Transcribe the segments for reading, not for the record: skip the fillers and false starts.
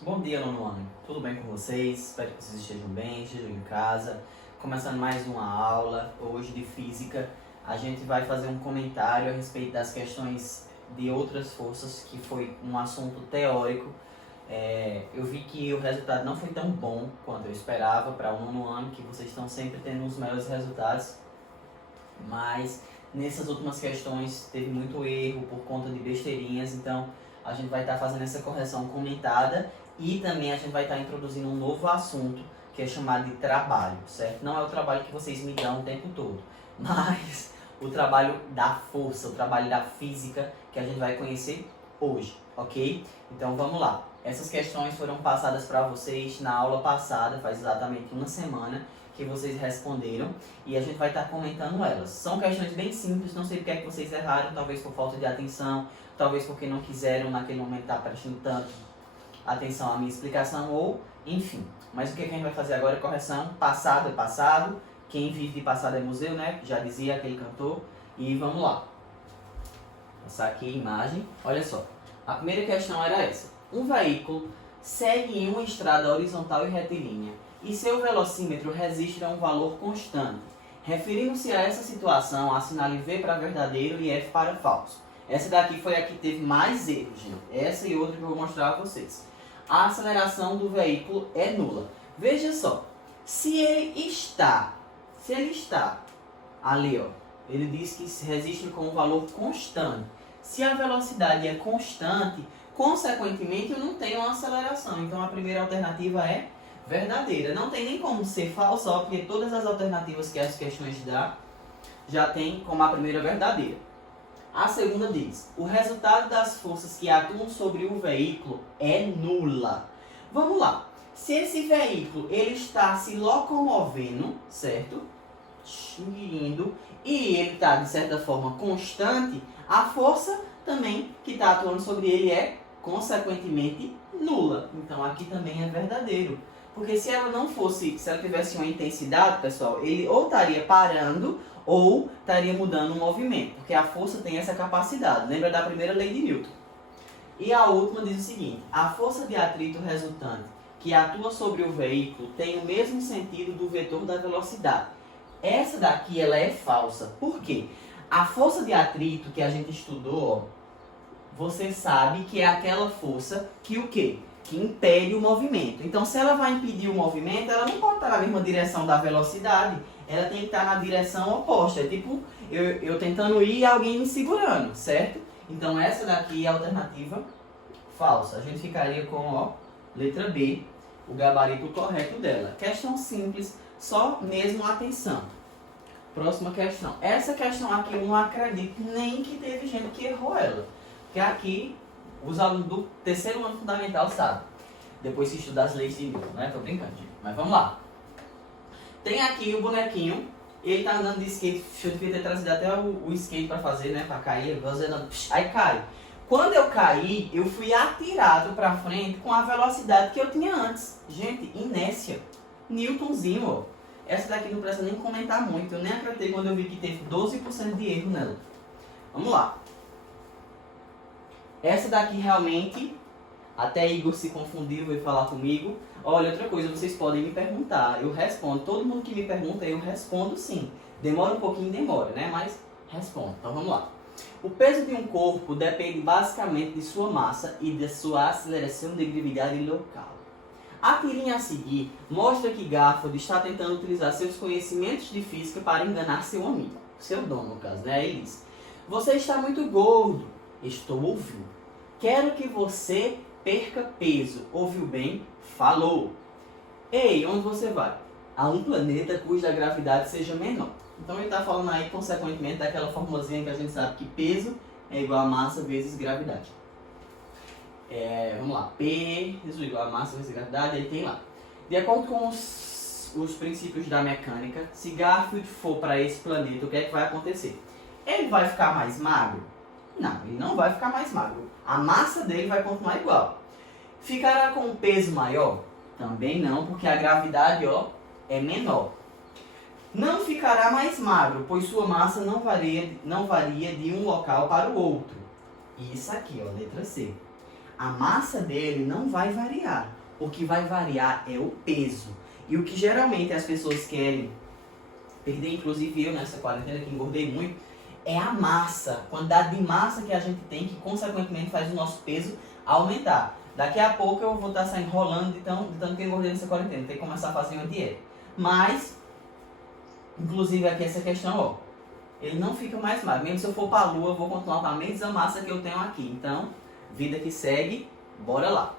Bom dia, nono ano. Tudo bem com vocês? Espero que vocês estejam bem, estejam em casa. Começando mais uma aula, hoje de física. A gente vai fazer um comentário a respeito das questões de outras forças, que foi um assunto teórico. Eu vi que o resultado não foi tão bom quanto eu esperava para o nono ano, que vocês estão sempre tendo os melhores resultados. Mas nessas últimas questões teve muito erro por conta de besteirinhas, então a gente vai estar fazendo essa correção comentada. E também a gente vai estar introduzindo um novo assunto, que é chamado de trabalho, certo? Não é o trabalho que vocês me dão o tempo todo, mas o trabalho da força, o trabalho da física, que a gente vai conhecer hoje, ok? Então vamos lá. Essas questões foram passadas para vocês na aula passada, faz exatamente uma semana que vocês responderam, e a gente vai estar comentando elas. São questões bem simples, não sei porque é que vocês erraram, talvez por falta de atenção, talvez porque não quiseram naquele momento estar prestando tanto atenção à minha explicação, ou enfim. Mas o que a gente vai fazer agora é correção. Passado é passado, quem vive de passado é museu, né? Já dizia aquele cantor. E vamos lá. Vou passar aqui a imagem. Olha só. A primeira questão era essa. Um veículo segue em uma estrada horizontal e retilínea e seu velocímetro registra um valor constante. Referindo-se a essa situação, assinale V para verdadeiro e F para falso. Essa daqui foi a que teve mais erros, gente. Essa e outra que eu vou mostrar a vocês. A aceleração do veículo é nula. Veja só, se ele está ali, ó, ele diz que se registra com um valor constante. Se a velocidade é constante, consequentemente eu não tenho uma aceleração. Então a primeira alternativa é verdadeira. Não tem nem como ser falsa, ó, porque todas as alternativas que as questões dão já tem como a primeira verdadeira. A segunda diz, o resultado das forças que atuam sobre o veículo é nula. Vamos lá. Se esse veículo ele está se locomovendo, certo? Indo, e ele está, de certa forma, constante, a força também que está atuando sobre ele é, consequentemente, nula. Então, aqui também é verdadeiro. Porque se ela não fosse, se ela tivesse uma intensidade, pessoal, ele ou estaria parando ou estaria mudando o movimento, porque a força tem essa capacidade. Lembra da primeira lei de Newton? E a última diz o seguinte, a força de atrito resultante que atua sobre o veículo tem o mesmo sentido do vetor da velocidade. Essa daqui ela é falsa. Por quê? A força de atrito que a gente estudou, você sabe que é aquela força que o quê? Que impede o movimento. Então, se ela vai impedir o movimento, ela não pode estar na mesma direção da velocidade. Ela tem que estar na direção oposta. É tipo eu tentando ir e alguém me segurando, certo? Então, essa daqui é a alternativa falsa. A gente ficaria com, ó, letra B, o gabarito correto dela. Questão simples, só mesmo atenção. Próxima questão. Essa questão aqui eu não acredito nem que teve gente que errou ela. Porque aqui os alunos do terceiro ano fundamental sabem. Depois se estudar as leis de Newton, né? Tô brincando, gente. Mas vamos lá. Tem aqui o bonequinho. Ele tá andando de skate. Eu devia ter trazido até o skate pra fazer, né? Pra cair. Aí cai. Quando eu caí, eu fui atirado pra frente com a velocidade que eu tinha antes. Gente, inércia. Newtonzinho, ó. Essa daqui não precisa nem comentar muito. Eu nem acreditei quando eu vi que teve 12% de erro nela. Vamos lá. Essa daqui realmente, até Igor se confundiu, veio falar comigo. Olha, outra coisa, vocês podem me perguntar, eu respondo. Todo mundo que me pergunta, eu respondo sim. Demora um pouquinho, demora, né? Mas respondo. Então vamos lá. O peso de um corpo depende basicamente de sua massa e de sua aceleração de gravidade local. A tirinha a seguir mostra que Garfield está tentando utilizar seus conhecimentos de física para enganar seu amigo. Seu dono, no caso, né? Ele diz, você está muito gordo. Estou ouvindo. Quero que você perca peso. Ouviu bem? Falou. Ei, onde você vai? A um planeta cuja gravidade seja menor. Então ele está falando aí, consequentemente, daquela formulazinha que a gente sabe que peso é igual a massa vezes gravidade. Vamos lá. Peso igual a massa vezes gravidade, aí tem lá. De acordo com os princípios da mecânica, se Garfield for para esse planeta, o que é que vai acontecer? Ele vai ficar mais magro? Não, ele não vai ficar mais magro. A massa dele vai continuar igual. Ficará com um peso maior? Também não, porque a gravidade, ó, é menor. Não ficará mais magro, pois sua massa não varia de um local para o outro. Isso aqui, ó, letra C. a massa dele não vai variar. O que vai variar é o peso. E o que geralmente as pessoas querem perder, inclusive eu nessa quarentena que engordei muito, é a massa, a quantidade de massa que a gente tem, que consequentemente faz o nosso peso aumentar. Daqui a pouco eu vou estar saindo enrolando de tanto que eu engordei nessa quarentena, tem que começar a fazer uma dieta. Mas, inclusive aqui essa questão, ó, ele não fica mais magro. Mesmo se eu for para a lua, eu vou continuar com a mesma massa que eu tenho aqui. Então, vida que segue, bora lá.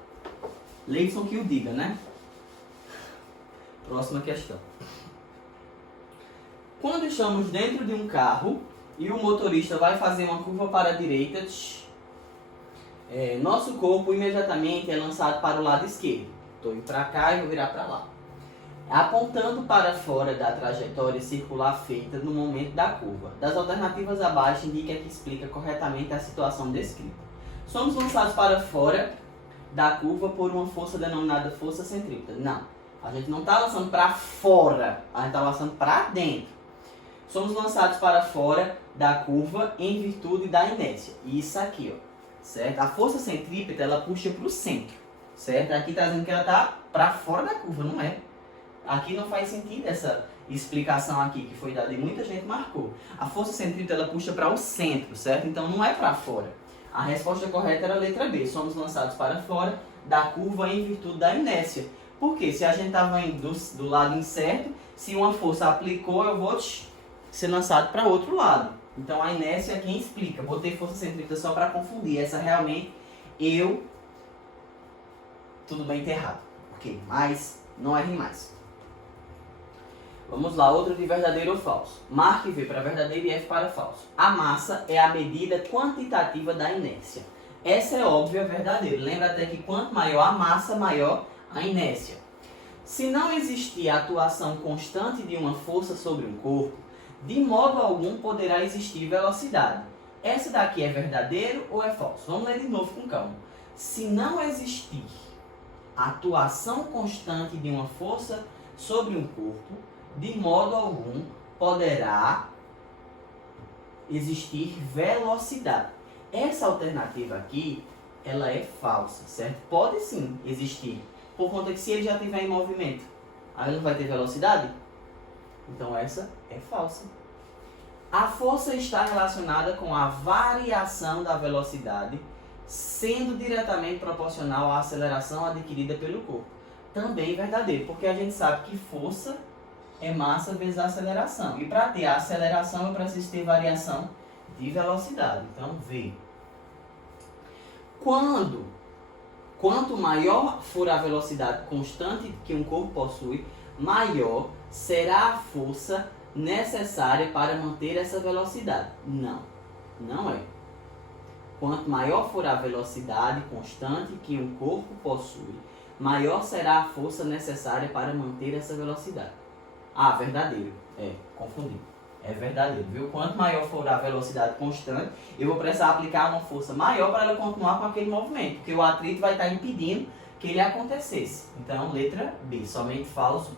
Leison que o diga, né? Próxima questão. Quando estamos dentro de um carro e o motorista vai fazer uma curva para a direita, nosso corpo imediatamente é lançado para o lado esquerdo. Estou indo para cá e vou virar para lá, apontando para fora da trajetória circular feita no momento da curva. Das alternativas abaixo, indique a que explica corretamente a situação descrita. Somos lançados para fora da curva por uma força denominada força centrípeta. Não, a gente não está lançando para fora, a gente está lançando para dentro. Somos lançados para fora da curva em virtude da inércia. Isso aqui, ó, certo? A força centrípeta, ela puxa para o centro, certo? Aqui está dizendo que ela está para fora da curva, não é? Aqui não faz sentido essa explicação aqui que foi dada e muita gente marcou. A força centrípeta, ela puxa para o centro, certo? Então não é para fora. A resposta correta era a letra B. Somos lançados para fora da curva em virtude da inércia. Por quê? Se a gente estava indo do lado incerto, se uma força aplicou, eu vou ser lançado para outro lado. Então a inércia é quem explica. Botei força centrípeta só para confundir. Essa realmente tudo bem errado. Ok, mas não errem mais. Vamos lá, outro de verdadeiro ou falso. Marque V para verdadeiro e F para falso. A massa é a medida quantitativa da inércia. Essa é óbvia, verdadeiro. Lembra até que quanto maior a massa, maior a inércia. Se não existir a atuação constante de uma força sobre um corpo, de modo algum poderá existir velocidade. Essa daqui é verdadeiro ou é falso? Vamos ler de novo com calma. Se não existir a atuação constante de uma força sobre um corpo, de modo algum poderá existir velocidade. Essa alternativa aqui, ela é falsa, certo? Pode sim existir, por conta que se ele já estiver em movimento, aí não vai ter velocidade? Então essa é falsa. A força está relacionada com a variação da velocidade, sendo diretamente proporcional à aceleração adquirida pelo corpo. Também verdadeiro, porque a gente sabe que força é massa vezes a aceleração. E para ter a aceleração, eu preciso ter variação de velocidade. Então, V. Quanto maior for a velocidade constante que um corpo possui, maior será a força necessária para manter essa velocidade. Não, não é. Quanto maior for a velocidade constante que um corpo possui, maior será a força necessária para manter essa velocidade. Ah, verdadeiro. Confundi. É verdadeiro, viu? Quanto maior for a velocidade constante, eu vou precisar aplicar uma força maior para ela continuar com aquele movimento, porque o atrito vai estar impedindo que ele acontecesse. Então, letra B, somente falso,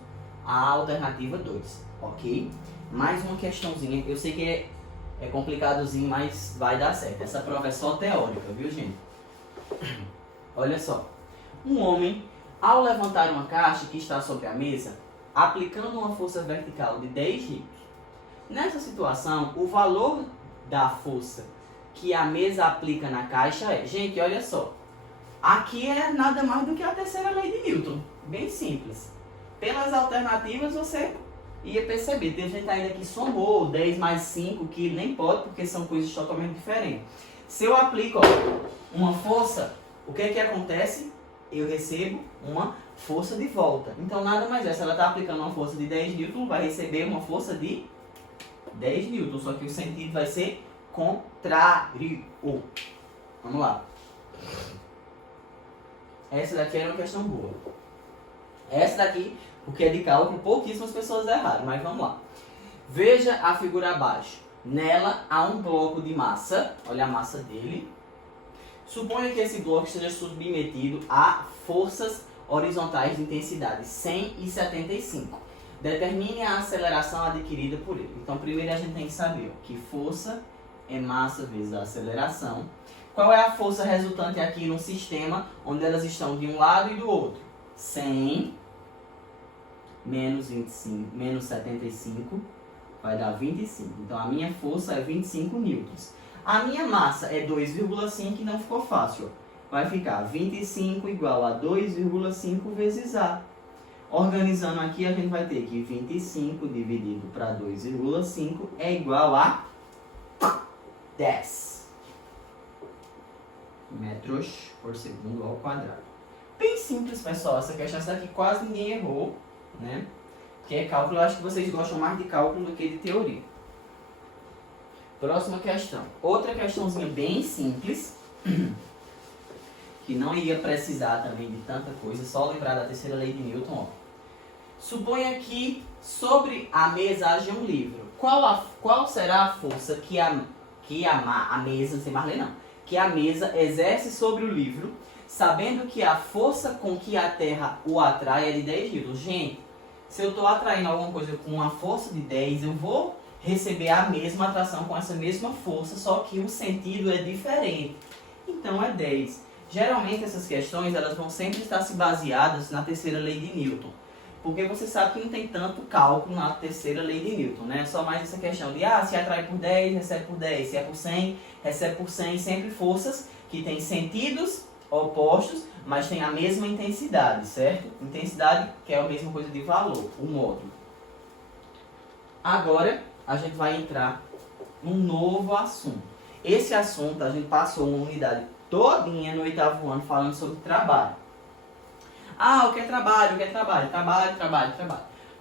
a alternativa 2, ok? Mais uma questãozinha, eu sei que é complicadozinho, mas vai dar certo. Essa prova é só teórica, viu, gente? Olha só. Um homem, ao levantar uma caixa que está sobre a mesa, aplicando uma força vertical de 10 N. Nessa situação, o valor da força que a mesa aplica na caixa é... Gente, olha só. Aqui é nada mais do que a terceira lei de Newton. Bem simples. Pelas alternativas, você ia perceber. Tem gente ainda que somou 10 mais 5, que nem pode, porque são coisas totalmente diferentes. Se eu aplico uma força, o que acontece? Eu recebo uma força de volta. Então, nada mais é. Se ela está aplicando uma força de 10 N, vai receber uma força de 10 N. Só que o sentido vai ser contrário. Vamos lá. Essa daqui era uma questão boa. Essa daqui, porque é de cálculo, pouquíssimas pessoas erraram. Mas vamos lá. Veja a figura abaixo. Nela há um bloco de massa. Olha a massa dele. Suponha que esse bloco esteja submetido a forças horizontais de intensidade 100 e 75. Determine a aceleração adquirida por ele. Então, primeiro a gente tem que saber que força é massa vezes a aceleração. Qual é a força resultante aqui no sistema, onde elas estão de um lado e do outro? 100 menos 25, menos 75 vai dar 25. Então a minha força é 25 newtons. A minha massa é 2,5 e não ficou fácil. Vai ficar 25 igual a 2,5 vezes A. Organizando aqui, a gente vai ter que 25 dividido para 2,5 é igual a 10 metros por segundo ao quadrado. Bem simples, pessoal. Essa questão aqui quase ninguém errou, né? Porque é cálculo, eu acho que vocês gostam mais de cálculo do que de teoria. Próxima questão. Outra questãozinha bem simples, que não iria precisar também de tanta coisa, só lembrar da terceira lei de Newton. Ó. Suponha que sobre a mesa haja um livro. Qual será a força que a mesa, não sei mais ler não, que a mesa exerce sobre o livro, sabendo que a força com que a Terra o atrai é de 10 newtons? Gente, se eu estou atraindo alguma coisa com uma força de 10, eu vou receber a mesma atração com essa mesma força, só que o sentido é diferente. Então é 10. Geralmente essas questões elas vão sempre estar se baseadas na terceira lei de Newton. Porque você sabe que não tem tanto cálculo na terceira lei de Newton, né? Só mais essa questão de, se atrai por 10, recebe por 10. Se é por 100, recebe por 100. Sempre forças que têm sentidos opostos, mas têm a mesma intensidade, certo? Intensidade que é a mesma coisa de valor, o módulo. Agora, a gente vai entrar num novo assunto. Esse assunto, a gente passou uma unidade todinha no 8º ano falando sobre trabalho. O que é trabalho? O que é trabalho? Trabalho.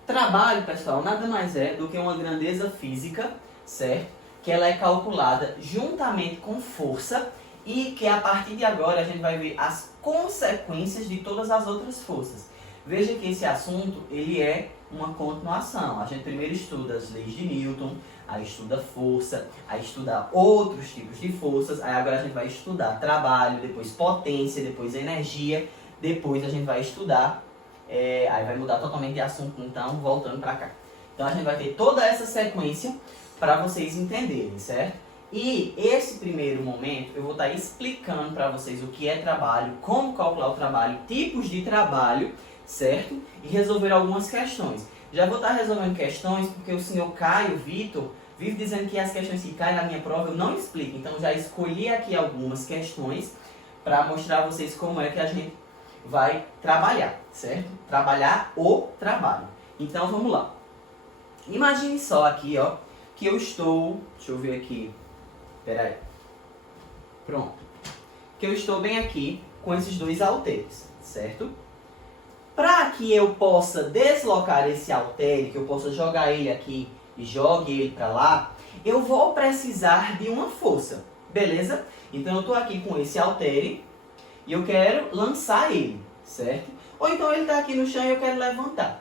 Trabalho, pessoal, nada mais é do que uma grandeza física, certo? Que ela é calculada juntamente com força e que a partir de agora a gente vai ver as consequências de todas as outras forças. Veja que esse assunto, ele é uma continuação. A gente primeiro estuda as leis de Newton, aí estuda força, aí estuda outros tipos de forças, aí agora a gente vai estudar trabalho, depois potência, depois energia. Depois a gente vai estudar, aí vai mudar totalmente de assunto, então, voltando para cá. Então a gente vai ter toda essa sequência para vocês entenderem, certo? E esse primeiro momento eu vou estar explicando para vocês o que é trabalho, como calcular o trabalho, tipos de trabalho, certo? E resolver algumas questões. Já vou estar resolvendo questões porque o senhor Caio Vitor vive dizendo que as questões que caem na minha prova eu não explico. Então já escolhi aqui algumas questões para mostrar a vocês como é que a gente vai trabalhar, certo? Trabalhar o trabalho. Então vamos lá. Imagine só aqui, ó, que eu estou, deixa eu ver aqui, peraí, pronto, que eu estou bem aqui com esses dois halteres, certo? Para que eu possa deslocar esse halter, que eu possa jogar ele aqui e jogue ele para lá, eu vou precisar de uma força, beleza? Então eu estou aqui com esse halter e eu quero lançar ele, certo? Ou então ele está aqui no chão e eu quero levantar.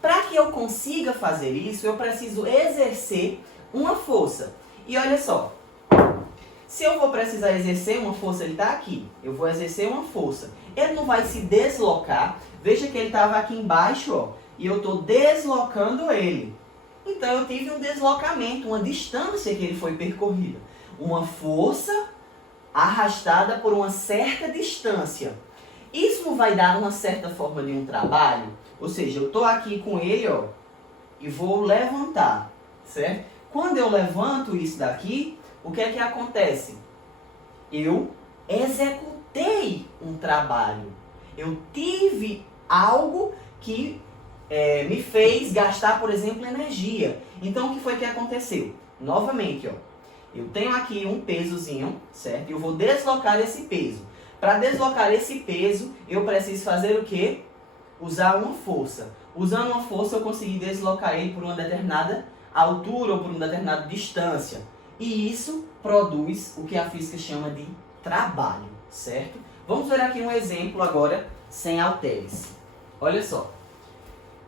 Para que eu consiga fazer isso, eu preciso exercer uma força. E olha só, se eu vou precisar exercer uma força, ele está aqui. Eu vou exercer uma força. Ele não vai se deslocar. Veja que ele estava aqui embaixo, ó, e eu estou deslocando ele. Então eu tive um deslocamento, uma distância que ele foi percorrida. Uma força arrastada por uma certa distância. Isso não vai dar uma certa forma de um trabalho? Ou seja, eu estou aqui com ele, ó, e vou levantar, certo? Quando eu levanto isso daqui, o que é que acontece? Eu executei um trabalho. Eu tive algo que me fez gastar, por exemplo, energia. Então, o que foi que aconteceu? Novamente, ó, eu tenho aqui um pesozinho, certo? E eu vou deslocar esse peso. Para deslocar esse peso, eu preciso fazer o quê? Usar uma força. Usando uma força, eu consegui deslocar ele por uma determinada altura ou por uma determinada distância. E isso produz o que a física chama de trabalho, certo? Vamos ver aqui um exemplo agora sem halteres. Olha só.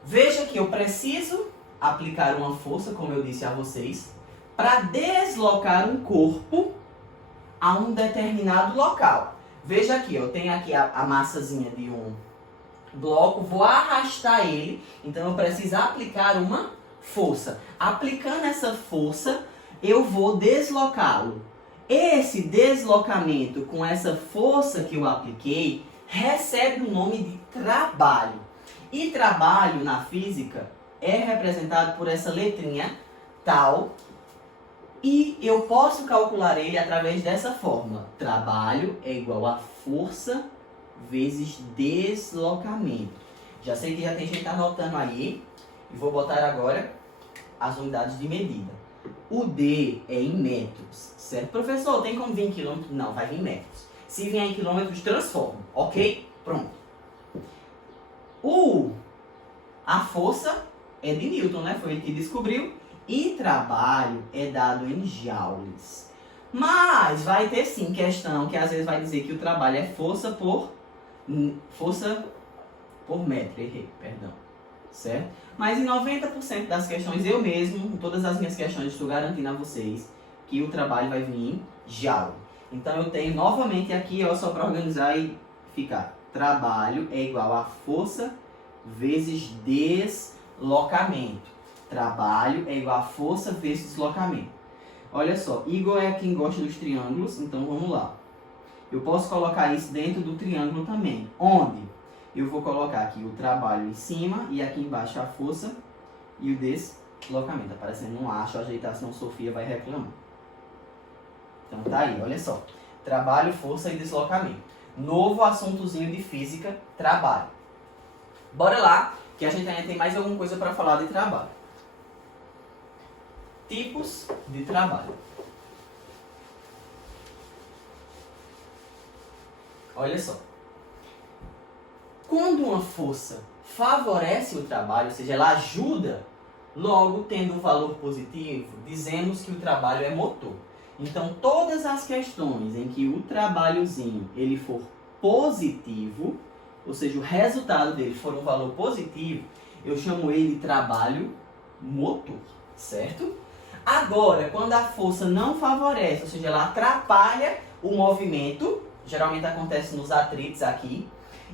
Veja que eu preciso aplicar uma força, como eu disse a vocês, para deslocar um corpo a um determinado local. Veja aqui, eu tenho aqui a massazinha de um bloco, vou arrastar ele, então eu preciso aplicar uma força. Aplicando essa força, eu vou deslocá-lo. Esse deslocamento com essa força que eu apliquei recebe o nome de trabalho. E trabalho na física é representado por essa letrinha tal. E eu posso calcular ele através dessa fórmula. Trabalho é igual a força vezes deslocamento. Já sei que já tem gente anotando aí. E vou botar agora as unidades de medida. O D é em metros, certo? Professor, tem como vir em quilômetros? Não, vai vir em metros. Se vier em quilômetros, transforma, ok? Pronto. A força é de Newton, né? Foi ele que descobriu. E trabalho é dado em joules. Mas vai ter sim questão que às vezes vai dizer que o trabalho é força por metro. Errei, perdão. Certo? Mas em 90% das questões, eu mesmo, em todas as minhas questões, estou garantindo a vocês que o trabalho vai vir em joule. Então eu tenho novamente aqui, ó, só para organizar e ficar. Trabalho é igual a força vezes deslocamento. Trabalho é igual a força vezes deslocamento. Olha só, Igor é quem gosta dos triângulos, então vamos lá. Eu posso colocar isso dentro do triângulo também. Onde? Eu vou colocar aqui o trabalho em cima e aqui embaixo a força e o deslocamento. Tá parecendo um acho, ajeitar, senão Sofia vai reclamar. Então tá aí, olha só. Trabalho, força e deslocamento. Novo assuntozinho de física, trabalho. Bora lá, que a gente ainda tem mais alguma coisa para falar de trabalho. Tipos de trabalho. Olha só. Quando uma força favorece o trabalho, ou seja, ela ajuda, logo tendo um valor positivo, dizemos que o trabalho é motor. Então, todas as questões em que o trabalhozinho ele for positivo, ou seja, o resultado dele for um valor positivo, eu chamo ele de trabalho motor, certo? Agora, quando a força não favorece, ou seja, ela atrapalha o movimento, geralmente acontece nos atritos aqui,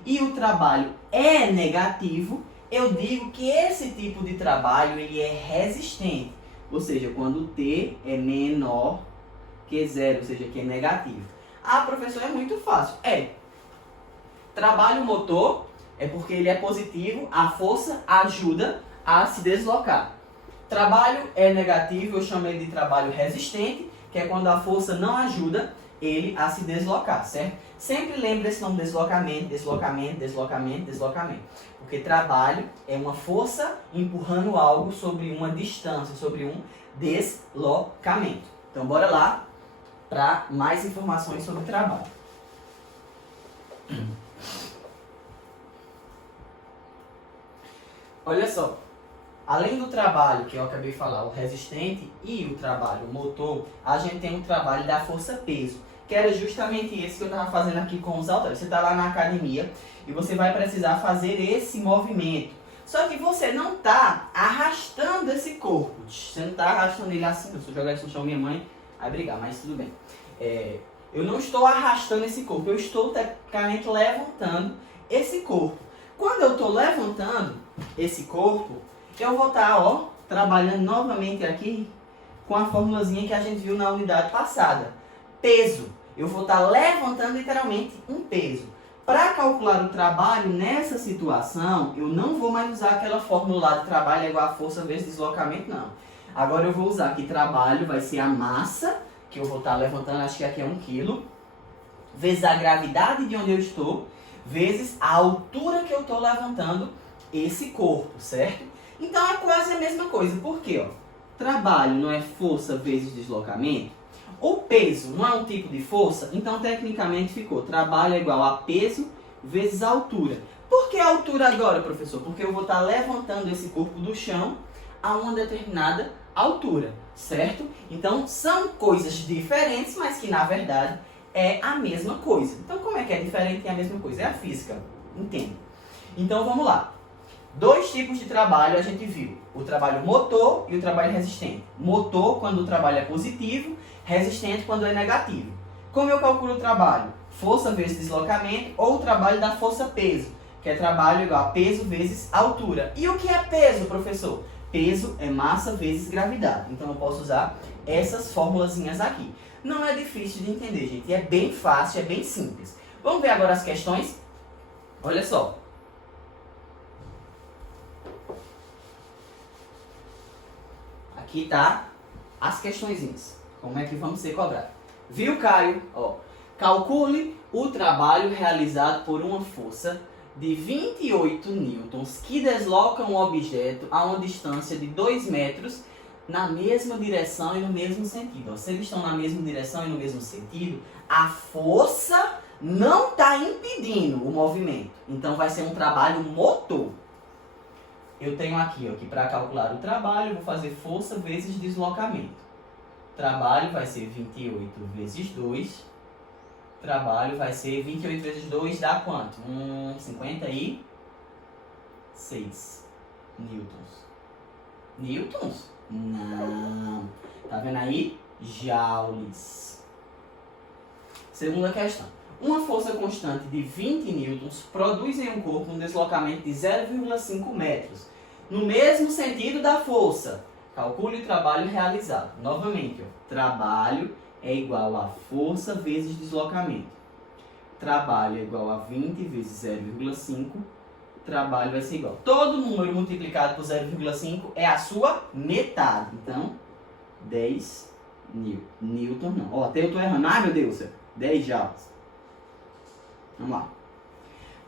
e o trabalho é negativo, eu digo que esse tipo de trabalho ele é resistente, ou seja, quando T é menor que zero, ou seja, que é negativo. Ah, professor, é muito fácil. Trabalho motor é porque ele é positivo, a força ajuda a se deslocar. Trabalho é negativo, eu chamo ele de trabalho resistente, que é quando a força não ajuda ele a se deslocar, certo? Sempre lembre desse nome: deslocamento, deslocamento, deslocamento, deslocamento. Porque trabalho é uma força empurrando algo sobre uma distância, sobre um deslocamento. Então, bora lá para mais informações sobre trabalho. Olha só. Além do trabalho que eu acabei de falar, o resistente e o trabalho motor, a gente tem um trabalho da força-peso, que era justamente esse que eu estava fazendo aqui com os halteres. Você está lá na academia e você vai precisar fazer esse movimento. Só que você não está arrastando esse corpo. Você não está arrastando ele assim. Se eu jogar isso no chão, minha mãe vai brigar, mas tudo bem. Eu não estou arrastando esse corpo, eu estou tecnicamente levantando esse corpo. Quando eu estou levantando esse corpo, eu vou estar, trabalhando novamente aqui com a formulazinha que a gente viu na unidade passada. Peso. Eu vou estar levantando literalmente um peso. Para calcular o trabalho nessa situação, eu não vou mais usar aquela fórmula lá de trabalho é igual a força vezes deslocamento, não. Agora eu vou usar que trabalho vai ser a massa, que eu vou estar levantando, acho que aqui é 1 kg, vezes a gravidade de onde eu estou, vezes a altura que eu estou levantando esse corpo, certo? Então é quase a mesma coisa. Por quê? Trabalho não é força vezes deslocamento? O peso não é um tipo de força? Então tecnicamente ficou trabalho é igual a peso vezes a altura. Por que a altura agora, professor? Porque eu vou estar levantando esse corpo do chão a uma determinada altura, certo? Então são coisas diferentes, mas que na verdade é a mesma coisa. Então como é que é diferente e a mesma coisa? É a física, entende? Então vamos lá. 2 tipos de trabalho a gente viu: o trabalho motor e o trabalho resistente. Motor quando o trabalho é positivo, resistente quando é negativo. Como eu calculo o trabalho? Força vezes deslocamento, ou o trabalho da força-peso, que é trabalho igual a peso vezes altura. E o que é peso, professor? Peso é massa vezes gravidade. Então eu posso usar essas formulazinhas aqui. Não é difícil de entender, gente. É bem fácil, é bem simples. Vamos ver agora as questões? Olha só. Aqui tá as questõezinhas. Como é que vamos ser cobrados? Viu, Caio? Ó, calcule o trabalho realizado por uma força de 28 newtons que desloca um objeto a uma distância de 2 metros na mesma direção e no mesmo sentido. Ó, se eles estão na mesma direção e no mesmo sentido, a força não está impedindo o movimento. Então vai ser um trabalho motor. Eu tenho aqui, ó, que para calcular o trabalho, eu vou fazer força vezes deslocamento. Trabalho vai ser 28 vezes 2. Trabalho vai ser 28 vezes 2 dá quanto? 56 newtons. Newtons? Não. Tá vendo aí? Joules. Segunda questão. Uma força constante de 20 newtons produz em um corpo um deslocamento de 0,5 metros. No mesmo sentido da força. Calcule o trabalho realizado. Novamente, ó, trabalho é igual a força vezes deslocamento. Trabalho é igual a 20 vezes 0,5. Trabalho vai ser igual. Todo número multiplicado por 0,5 é a sua metade. Então, 10 newton não. Ó, até eu estou errando. Ai, meu Deus. 10 joules. Vamos lá.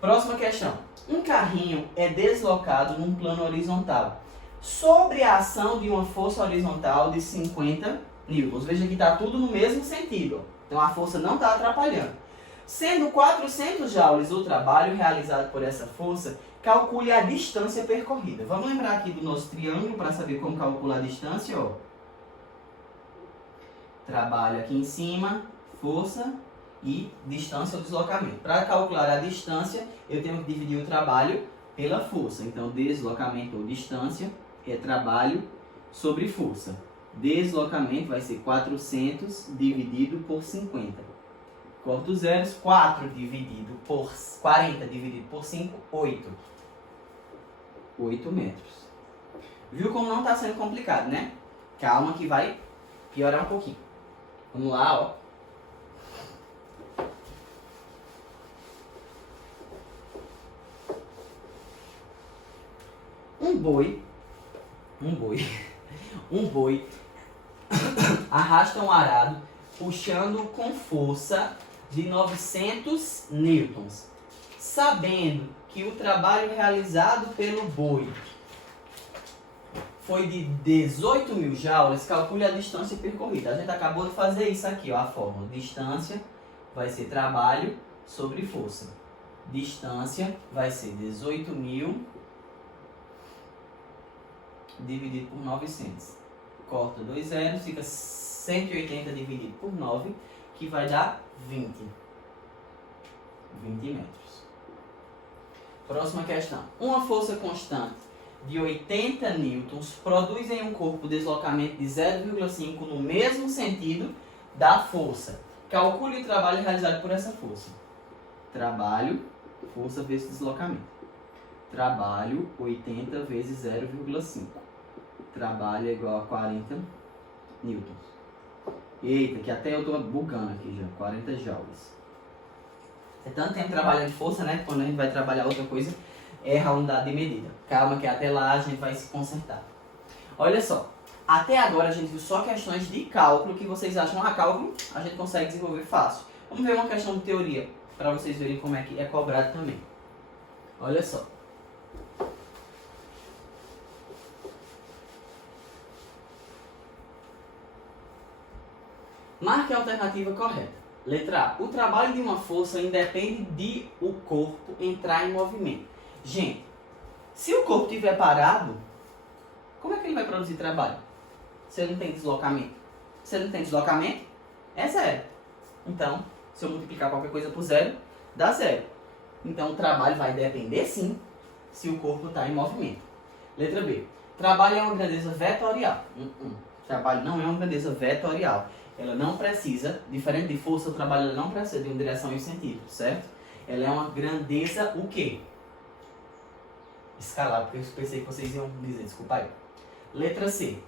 Próxima questão. Um carrinho é deslocado num plano horizontal sobre a ação de uma força horizontal de 50 newtons. Veja que está tudo no mesmo sentido. Ó. Então a força não está atrapalhando. Sendo 400 joules o trabalho realizado por essa força, calcule a distância percorrida. Vamos lembrar aqui do nosso triângulo para saber como calcular a distância. Ó. Trabalho aqui em cima, força e distância ou deslocamento. Para calcular a distância, eu tenho que dividir o trabalho pela força. Então, deslocamento ou distância é trabalho sobre força. Deslocamento vai ser 400 dividido por 50. Corto os zeros, 4 dividido por 40 dividido por 5, 8. 8 metros. Viu como não está sendo complicado, né? Calma que vai piorar um pouquinho. Vamos lá, ó. Um boi arrasta um arado puxando com força de 900 newtons. Sabendo que o trabalho realizado pelo boi foi de 18.000 joules, calcule a distância percorrida. A gente acabou de fazer isso aqui, ó, a fórmula. Distância vai ser trabalho sobre força. Distância vai ser 18.000 dividido por 900. Corta 2 zeros, fica 180 dividido por 9, que vai dar 20 metros. Próxima questão. Uma força constante de 80 newtons produz em um corpo deslocamento de 0,5 no mesmo sentido da força. Calcule o trabalho realizado por essa força. Trabalho, força vezes deslocamento. Trabalho, 80 vezes 0,5. Trabalho é igual a 40 newtons. Eita, que até eu tô bugando aqui já. 40 joules. É tanto tempo trabalhando de força, né? Quando a gente vai trabalhar outra coisa, erra a unidade de medida. Calma que até lá a gente vai se consertar. Olha só. Até agora a gente viu só questões de cálculo que vocês acham, cálculo a gente consegue desenvolver fácil. Vamos ver uma questão de teoria, para vocês verem como é que é cobrado também. Olha só. Marque a alternativa correta. Letra A. O trabalho de uma força independe de o corpo entrar em movimento. Gente, se o corpo estiver parado, como é que ele vai produzir trabalho? Se ele não tem deslocamento. Se ele não tem deslocamento, é zero. Então, se eu multiplicar qualquer coisa por zero, dá zero. Então, o trabalho vai depender, sim, se o corpo está em movimento. Letra B. Trabalho é uma grandeza vetorial. Trabalho não é uma grandeza vetorial. Ela não precisa, diferente de força, o trabalho ela não precisa de uma direção e um sentido, certo? Ela é uma grandeza o quê? Escalar, porque eu pensei que vocês iam dizer, desculpa aí. Letra C.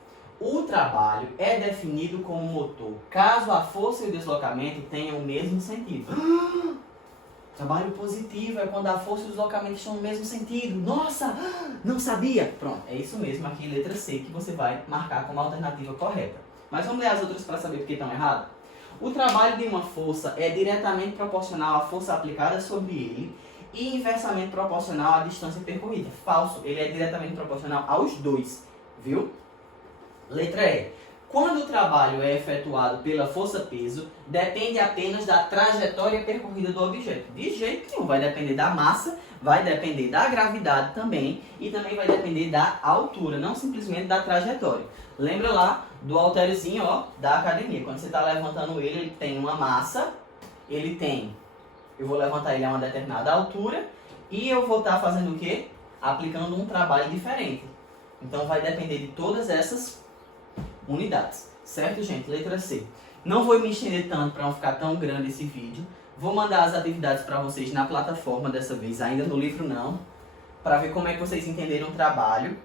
O trabalho é definido como motor, caso a força e o deslocamento tenham o mesmo sentido. Trabalho positivo é quando a força e o deslocamento estão no mesmo sentido. Nossa, não sabia? Pronto, é isso mesmo aqui, letra C, que você vai marcar como alternativa correta. Mas vamos ler as outras para saber porque estão erradas? O trabalho de uma força é diretamente proporcional à força aplicada sobre ele e inversamente proporcional à distância percorrida. Falso, ele é diretamente proporcional aos dois, viu? Letra E. Quando o trabalho é efetuado pela força-peso, depende apenas da trajetória percorrida do objeto. De jeito nenhum, vai depender da massa, vai depender da gravidade também e também vai depender da altura, não simplesmente da trajetória. Lembra lá do halterzinho, ó, da academia. Quando você está levantando ele, ele tem uma massa, eu vou levantar ele a uma determinada altura e eu vou estar fazendo o quê? Aplicando um trabalho diferente. Então vai depender de todas essas unidades, certo, gente? Letra C. Não vou me estender tanto para não ficar tão grande esse vídeo. Vou mandar as atividades para vocês na plataforma dessa vez, ainda no livro não, para ver como é que vocês entenderam o trabalho.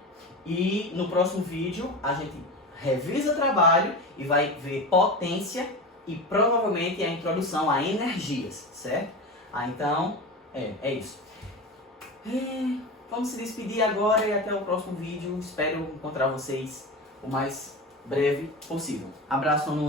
E no próximo vídeo a gente revisa o trabalho e vai ver potência e provavelmente a introdução a energias, certo? Então, é isso. Vamos se despedir agora e até o próximo vídeo. Espero encontrar vocês o mais breve possível. Abraço no